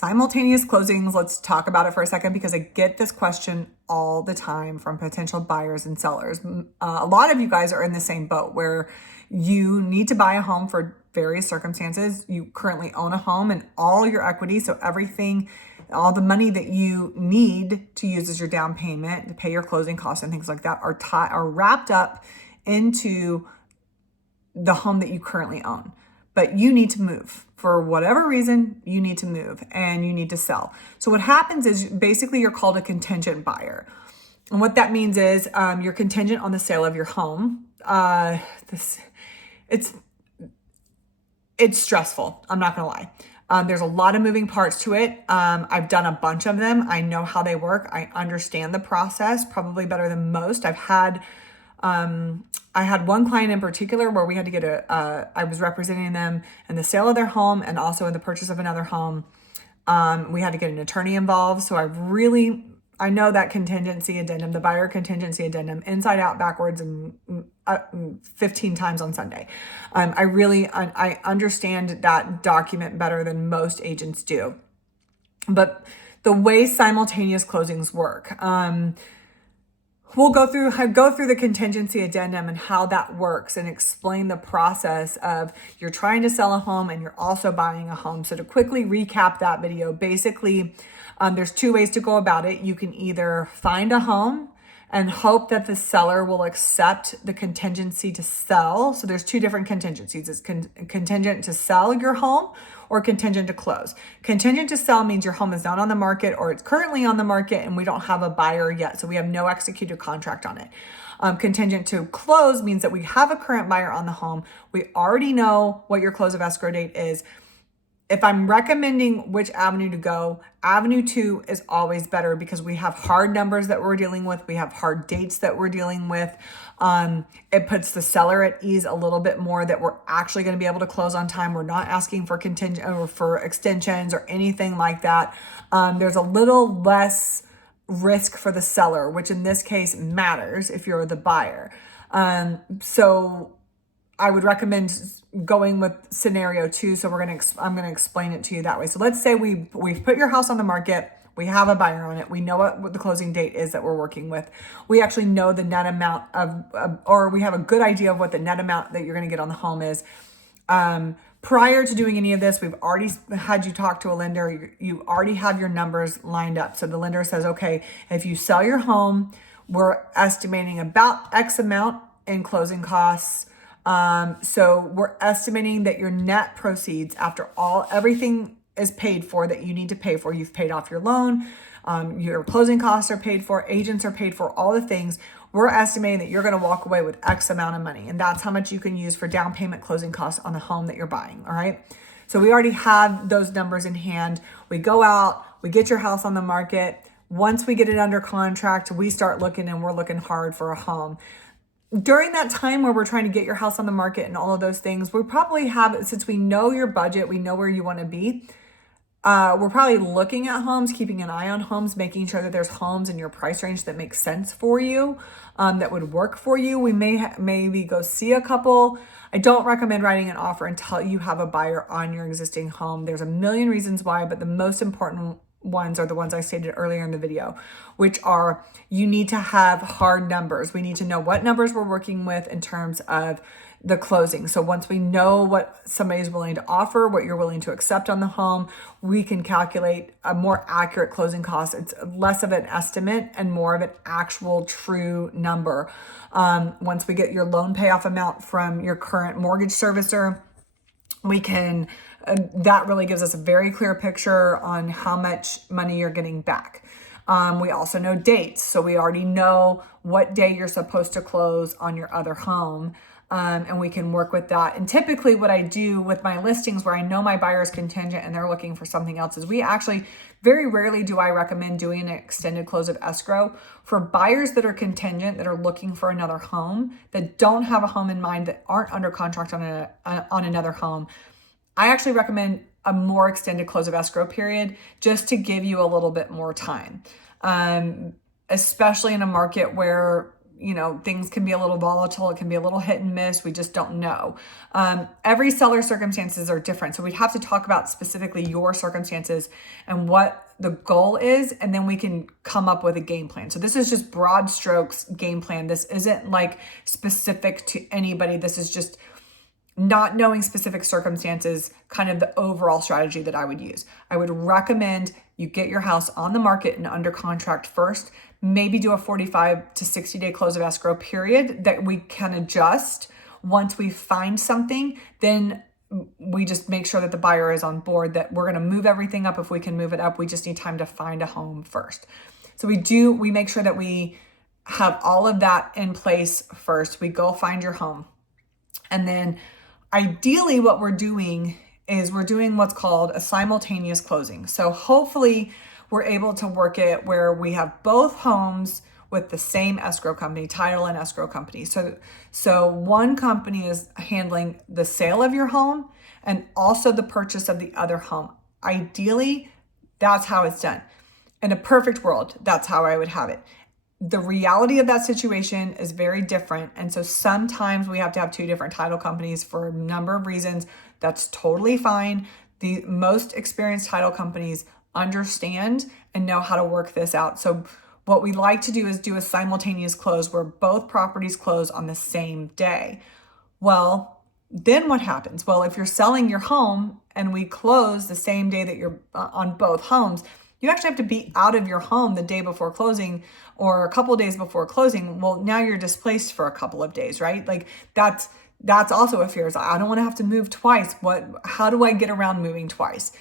Simultaneous closings, let's talk about it for a second because I get this question all the time from potential buyers and sellers. A lot of you guys are in the same boat where you need to buy a home for various circumstances. You currently own a home and all your equity, so everything, all the money that you need to use as your down payment to pay your closing costs and things like that are wrapped up into the home that you currently own. But you need to move. For whatever reason, you need to move and you need to sell. So what happens is basically you're called a contingent buyer. And what that means is you're contingent on the sale of your home. It's stressful. I'm not going to lie. There's a lot of moving parts to it. I've done a bunch of them. I know how they work. I understand the process probably better than most. I had one client in particular where we had to get I was representing them in the sale of their home and also in the purchase of another home. We had to get an attorney involved. So I know that contingency addendum, the buyer contingency addendum, inside out, backwards, and 15 times on Sunday. I understand that document better than most agents do. But the way simultaneous closings work, we'll go through the contingency addendum and how that works and explain the process of you're trying to sell a home and you're also buying a home. So to quickly recap that video, basically, there's two ways to go about it. You can either find a home and hope that the seller will accept the contingency to sell. So there's two different contingencies. It's contingent to sell your home or contingent to close. Contingent to sell means your home is not on the market or it's currently on the market and we don't have a buyer yet. So we have no executed contract on it. Contingent to close means that we have a current buyer on the home. We already know what your close of escrow date is. If I'm recommending which avenue to go, avenue 2 is always better because we have hard numbers that we're dealing with. We have hard dates that we're dealing with. It puts the seller at ease a little bit more that we're actually going to be able to close on time. We're not asking for contingent or for extensions or anything like that. There's a little less risk for the seller, which in this case matters if you're the buyer. So I would recommend going with scenario 2. So I'm going to explain it to you that way. So let's say we've put your house on the market. We have a buyer on it. We know what the closing date is that we're working with. We actually know the net amount or we have a good idea of what the net amount that you're going to get on the home is. Prior to doing any of this, we've already had you talk to a lender. You already have your numbers lined up. So the lender says, okay, if you sell your home, we're estimating about X amount in closing costs. So we're estimating that your net proceeds after everything is paid for that you need to pay for. You've paid off your loan. Your closing costs are paid for. Agents are paid for, all the things. We're estimating that you're going to walk away with X amount of money. And that's how much you can use for down payment closing costs on the home that you're buying. All right. So we already have those numbers in hand. We go out, we get your house on the market. Once we get it under contract, we start looking and we're looking hard for a home. During that time where we're trying to get your house on the market and all of those things, we probably have, since we know your budget, we know where you want to be, we're probably looking at homes, keeping an eye on homes, making sure that there's homes in your price range that make sense for you, that would work for you. We maybe go see a couple. I don't recommend writing an offer until you have a buyer on your existing home. There's a million reasons why, but the most important ones are the ones I stated earlier in the video, which are you need to have hard numbers. We need to know what numbers we're working with in terms of the closing. So once we know what somebody's willing to offer, what you're willing to accept on the home, we can calculate a more accurate closing cost. It's less of an estimate and more of an actual true number. Once we get your loan payoff amount from your current mortgage servicer, we can that really gives us a very clear picture on how much money you're getting back. We also know dates. So we already know what day you're supposed to close on your other home. And we can work with that. And typically what I do with my listings where I know my buyer is contingent and they're looking for something else is very rarely do I recommend doing an extended close of escrow for buyers that are contingent, that are looking for another home, that don't have a home in mind, that aren't under contract on another home. I actually recommend a more extended close of escrow period just to give you a little bit more time, especially in a market where things can be a little volatile. It can be a little hit and miss. We just don't know. Every seller's circumstances are different. So we'd have to talk about specifically your circumstances and what the goal is, and then we can come up with a game plan. So this is just broad strokes game plan. This isn't like specific to anybody. This is just not knowing specific circumstances, kind of the overall strategy that I would use. I would recommend you get your house on the market and under contract first, maybe do a 45 to 60 day close of escrow period that we can adjust. Once we find something, then we just make sure that the buyer is on board, that we're going to move everything up if we can move it up. We just need time to find a home first. So we make sure that we have all of that in place first. We go find your home. And then ideally what we're doing is we're doing what's called a simultaneous closing. So hopefully we're able to work it where we have both homes with the same escrow company, title and escrow company. So one company is handling the sale of your home and also the purchase of the other home. Ideally, that's how it's done. In a perfect world, that's how I would have it. The reality of that situation is very different. And so sometimes we have to have two different title companies for a number of reasons. That's totally fine. The most experienced title companies understand and know how to work this out. So what we like to do is do a simultaneous close where both properties close on the same day. Well, then what happens? Well, if you're selling your home and we close the same day that you're on both homes, you actually have to be out of your home the day before closing or a couple of days before closing. Well, now you're displaced for a couple of days, right? Like that's also a fear. I don't want to have to move twice. How do I get around moving twice?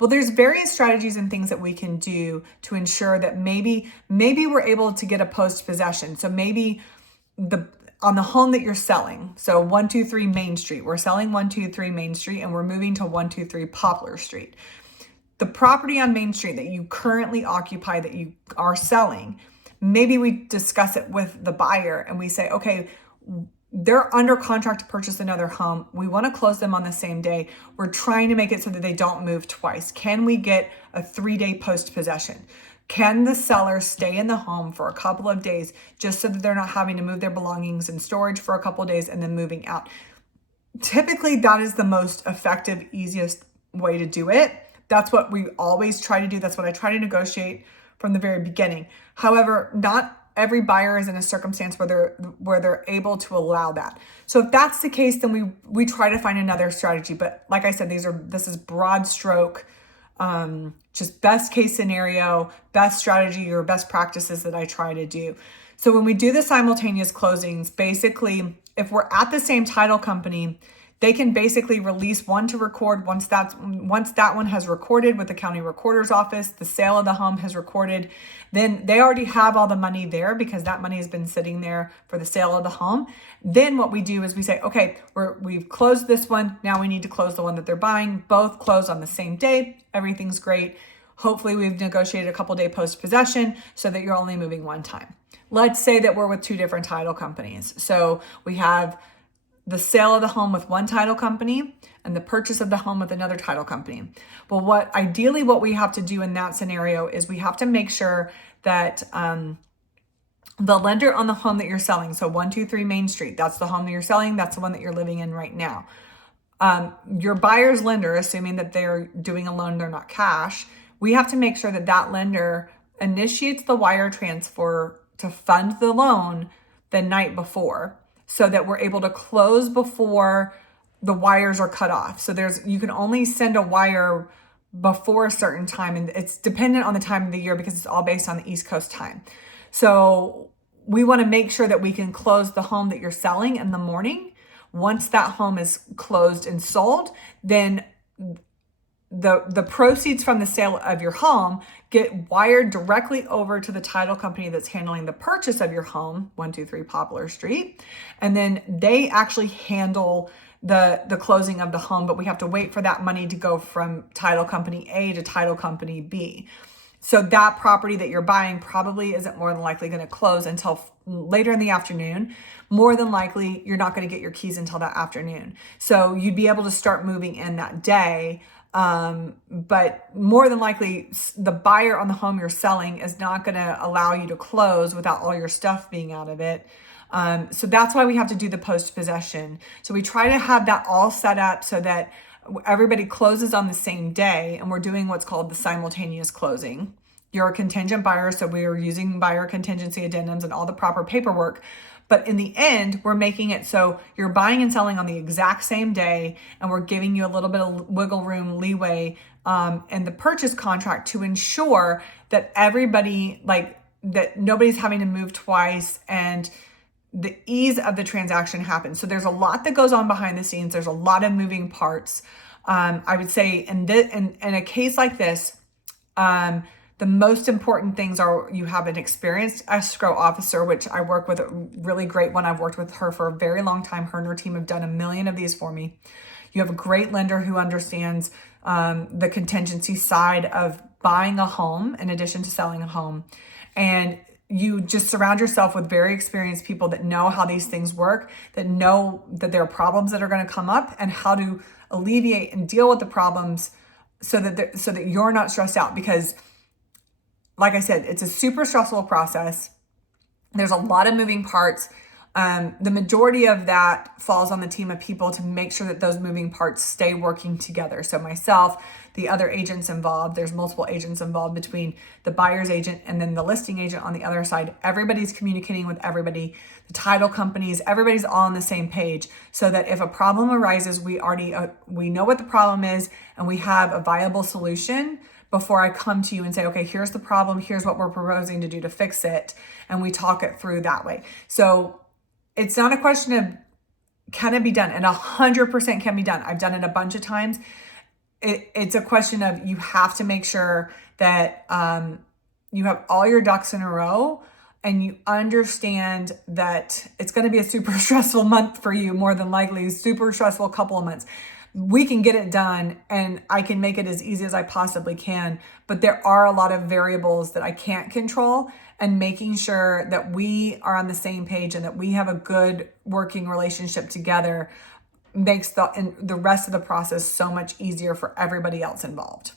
Well, there's various strategies and things that we can do to ensure that maybe we're able to get a post possession. So maybe on the home that you're selling, so 123 Main Street, we're selling 123 Main Street and we're moving to 123 Poplar Street. The property on Main Street that you currently occupy that you are selling, maybe we discuss it with the buyer and we say, okay, they're under contract to purchase another home. We want to close them on the same day. We're trying to make it so that they don't move twice. Can we get a 3-day post possession? Can the seller stay in the home for a couple of days just so that they're not having to move their belongings in storage for a couple of days and then moving out? Typically, that is the most effective, easiest way to do it. That's what we always try to do. That's what I try to negotiate from the very beginning. However, not every buyer is in a circumstance where they're able to allow that. So if that's the case, then we try to find another strategy. But like I said, this is broad stroke, just best case scenario, best strategy or best practices that I try to do. So when we do the simultaneous closings, basically, if we're at the same title company, they can basically release one to record once that one has recorded with the county recorder's office, the sale of the home has recorded, then they already have all the money there because that money has been sitting there for the sale of the home. Then what we do is we say, okay, we've closed this one. Now we need to close the one that they're buying. Both close on the same day. Everything's great. Hopefully we've negotiated a couple day post possession so that you're only moving one time. Let's say that we're with two different title companies. So we have the sale of the home with one title company and the purchase of the home with another title company. Well, ideally what we have to do in that scenario is we have to make sure that the lender on the home that you're selling, so 123 Main Street, that's the home that you're selling, that's the one that you're living in right now. Your buyer's lender, assuming that they're doing a loan, they're not cash, we have to make sure that that lender initiates the wire transfer to fund the loan the night before, so that we're able to close before the wires are cut off. So you can only send a wire before a certain time, and it's dependent on the time of the year because it's all based on the East Coast time. So we want to make sure that we can close the home that you're selling in the morning. Once that home is closed and sold, then the proceeds from the sale of your home get wired directly over to the title company that's handling the purchase of your home, 123 Poplar Street. And then they actually handle the closing of the home, but we have to wait for that money to go from title company A to title company B. So that property that you're buying probably isn't more than likely going to close until later in the afternoon. More than likely, you're not going to get your keys until that afternoon. So you'd be able to start moving in that day. But more than likely, the buyer on the home you're selling is not going to allow you to close without all your stuff being out of it. So that's why we have to do the post possession. So we try to have that all set up so that everybody closes on the same day, and we're doing what's called the simultaneous closing. You're a contingent buyer, so we are using buyer contingency addendums and all the proper paperwork. But in the end, we're making it so you're buying and selling on the exact same day, and we're giving you a little bit of wiggle room, leeway in the purchase contract to ensure that everybody, like, that nobody's having to move twice, and the ease of the transaction happens. So there's a lot that goes on behind the scenes. There's a lot of moving parts. I would say in a case like this, the most important things are you have an experienced escrow officer, which I work with, a really great one. I've worked with her for a very long time. Her and her team have done 1 million of these for me. You have a great lender who understands the contingency side of buying a home in addition to selling a home. And you just surround yourself with very experienced people that know how these things work, that know that there are problems that are going to come up and how to alleviate and deal with the problems so that you're not stressed out. Because like I said, it's a super stressful process. There's a lot of moving parts. The majority of that falls on the team of people to make sure that those moving parts stay working together. So myself, the other agents involved, there's multiple agents involved between the buyer's agent and then the listing agent on the other side. Everybody's communicating with everybody, the title companies, everybody's all on the same page, so that if a problem arises, we know what the problem is and we have a viable solution before I come to you and say, okay, here's the problem, here's what we're proposing to do to fix it, and we talk it through that way. So it's not a question of can it be done, and 100% can be done. I've done it a bunch of times. It's a question of you have to make sure that you have all your ducks in a row, and you understand that it's going to be a super stressful month for you, more than likely, super stressful couple of months. We can get it done and I can make it as easy as I possibly can, but there are a lot of variables that I can't control, and making sure that we are on the same page and that we have a good working relationship together makes the rest of the process so much easier for everybody else involved.